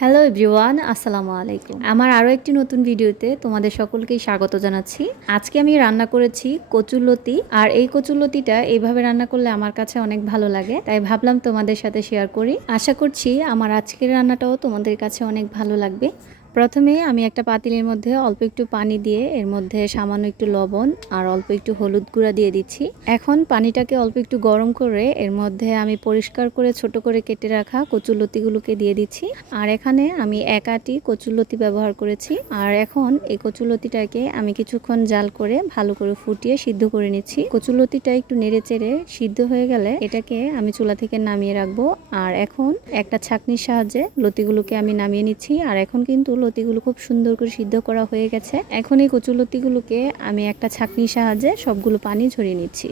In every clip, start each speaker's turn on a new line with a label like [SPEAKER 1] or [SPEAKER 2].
[SPEAKER 1] Hello everyone আসসালামু আলাইকুম। আমার আরও একটি নতুন ভিডিওতে তোমাদের সকলকেই স্বাগত জানাচ্ছি। আজকে আমি রান্না করেছি কচুলতি আর এই কচুলতিটা এইভাবে রান্না করলে আমার কাছে অনেক ভালো লাগে, তাই ভাবলাম তোমাদের সাথে শেয়ার করি। আশা করছি আমার আজকের রান্নাটাও তোমাদের কাছে অনেক ভালো লাগবে। প্রথমে আমি একটা পাতিলের মধ্যে অল্প একটু পানি দিয়ে এর মধ্যে সামান্য একটু লবণ আর অল্প একটু হলুদ গুঁড়া দিয়ে দিচ্ছি। এখন পানিটাকে অল্প একটু গরম করে এর মধ্যে আমি পরিষ্কার করে ছোট করে কেটে রাখা কচুরলতিগুলোকে দিয়ে দিচ্ছি। আর এখানে আমি এক আটি কচুরলতি ব্যবহার করেছি। আর এখন এই কচুরলতিটাকে আমি কিছুক্ষণ জাল করে ভালো করে ফুটিয়ে সিদ্ধ করে নিচ্ছি। কচুরলতিটা একটু নেড়ে চেড়ে সিদ্ধ হয়ে গেলে এটাকে আমি চুলা থেকে নামিয়ে রাখব। আর এখন একটা ছাকনির সাহায্যে লতিগুলোকে আমি নামিয়ে নিচ্ছি। আর এখন কিন্তু লতিগুলো খুব সুন্দর করে সিদ্ধ করা হয়ে গেছে। এখন এই কচুলতিগুলোকে আমি একটা ছাঁকনির সাহায্যে সবগুলো পানি ঝরিয়ে নিচ্ছি।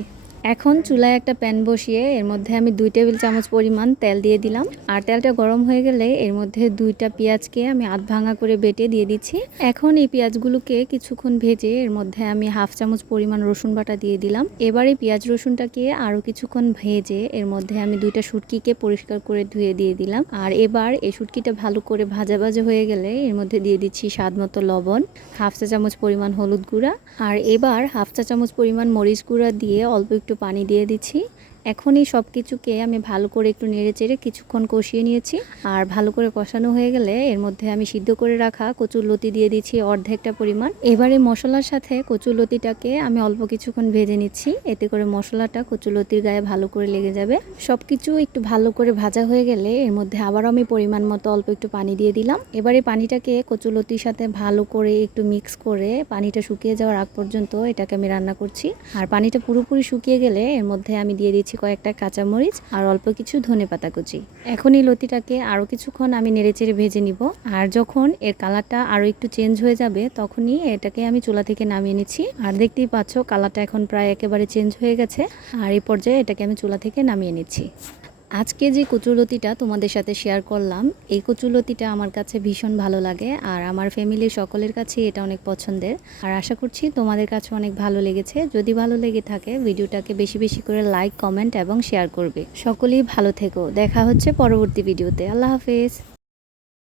[SPEAKER 1] এখন চুলায় একটা প্যান বসিয়ে এর মধ্যে আমি দুই টেবিল চামচ পরিমাণ তেল দিয়ে দিলাম। আর তেলটা গরম হয়ে গেলে এর মধ্যে দুইটা পেঁয়াজকে আমি আধ ভাঙা করে বেটে দিয়ে দিচ্ছি। এখন এই পেঁয়াজগুলোকে কিছুক্ষণ ভেজে এর মধ্যে আমি হাফ চামচ পরিমাণ রসুন বাটা দিয়ে দিলাম। এবার এই পেঁয়াজ রসুনটাকে আরও কিছুক্ষণ ভেজে এর মধ্যে আমি দুইটা শুটকিকে পরিষ্কার করে ধুয়ে দিয়ে দিলাম। আর এবার এই শুটকিটা ভালো করে ভাজা ভাজা হয়ে গেলে এর মধ্যে দিয়ে দিচ্ছি স্বাদ মতো লবণ, হাফ চা চামচ পরিমাণ হলুদ গুঁড়া। আর এবার হাফ চা চামচ পরিমাণ মরিচ গুঁড়া দিয়ে অল্প একটু পানি দিয়ে দিচ্ছি। এখনই সব কিছুকে আমি ভালো করে একটু নেড়ে চেড়ে কিছুক্ষণ কষিয়ে নিয়েছি। আর ভালো করে কষানো হয়ে গেলে এর মধ্যে আমি সিদ্ধ করে রাখা কচুর লতি দিয়ে দিচ্ছি অর্ধেকটা পরিমাণ। এবারে মশলার সাথে কচুর লতিটাকে আমি অল্প কিছুক্ষণ ভেজে নিচ্ছি। এতে করে মশলাটা কচুর লতির গায়ে ভালো করে লেগে যাবে। সব কিছু একটু ভালো করে ভাজা হয়ে গেলে এর মধ্যে আবারও আমি পরিমাণ মতো অল্প একটু পানি দিয়ে দিলাম। এবারে পানিটাকে কচুর লতির সাথে ভালো করে একটু মিক্স করে পানিটা শুকিয়ে যাওয়ার আগ পর্যন্ত এটাকে আমি রান্না করছি। আর পানিটা পুরোপুরি শুকিয়ে গেলে এর মধ্যে আমি দিয়ে দিচ্ছি কয়েকটা কাঁচামরিচ আর অল্প কিছু ধনে পাতা কুচি। এখন এই লতিটাকে আরও কিছুক্ষণ আমি নেড়ে চেড়ে ভেজে নিব। আর যখন এর কালারটা আরও একটু চেঞ্জ হয়ে যাবে, তখনই এটাকে আমি চুলা থেকে নামিয়ে নিচ্ছি। আর দেখতেই পাচ্ছ, কালারটা এখন প্রায় একেবারে চেঞ্জ হয়ে গেছে। আর এই পর্যায়ে এটাকে আমি চুলা থেকে নামিয়ে নিচ্ছি। আজকে যে কচুরলতিটা তোমাদের সাথে শেয়ার করলাম, এই কচুরলতিটা আমার কাছে ভীষণ ভালো লাগে আর আমার ফ্যামিলির সকলের কাছে এটা অনেক পছন্দের। আর আশা করছি তোমাদের কাছে অনেক ভালো লেগেছে। যদি ভালো লেগে থাকে, ভিডিওটাকে বেশি বেশি করে লাইক কমেন্ট এবং শেয়ার করবে। সকলেই ভালো থেকো। দেখা হচ্ছে পরবর্তী ভিডিওতে আল্লাহ হাফেজ।